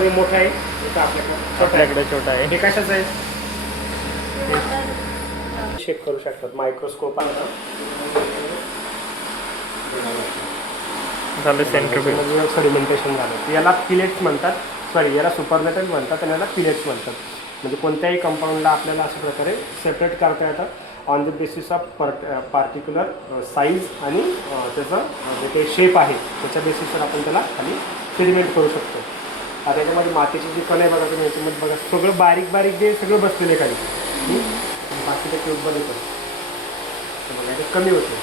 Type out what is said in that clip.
याच्यामध्ये मोठा आहे, इथं आपल्याकडे छोटा आहे. हे कशाचं आहे? चेक करू शकतात, मायक्रोस्कोप आहे झालं सेंट्रीफ्युज. सेडिमेंटेशन झालं. याला पिलेट्स म्हणतात, सॉरी याला सुपरनेटल म्हणतात आणि याला पिलेट्स म्हणतात. म्हणजे कोणत्याही कंपाऊंडला आपल्याला अशा प्रकारे सेपरेट करता येतं on the basis of particular size आणि त्याचं जे काही शेप आहे त्याच्या बेसिसवर आपण त्याला खाली सेडिमेंट करू शकतो. आता त्याच्यामध्ये मातीची जी कण आहे बघा तुम्ही, याच्यामध्ये बघा सगळं बारीक बारीक जे सगळं बसलेलं आहे खाली, बाकीच्या ट्यूबमध्ये पण बघा ते कमी होते.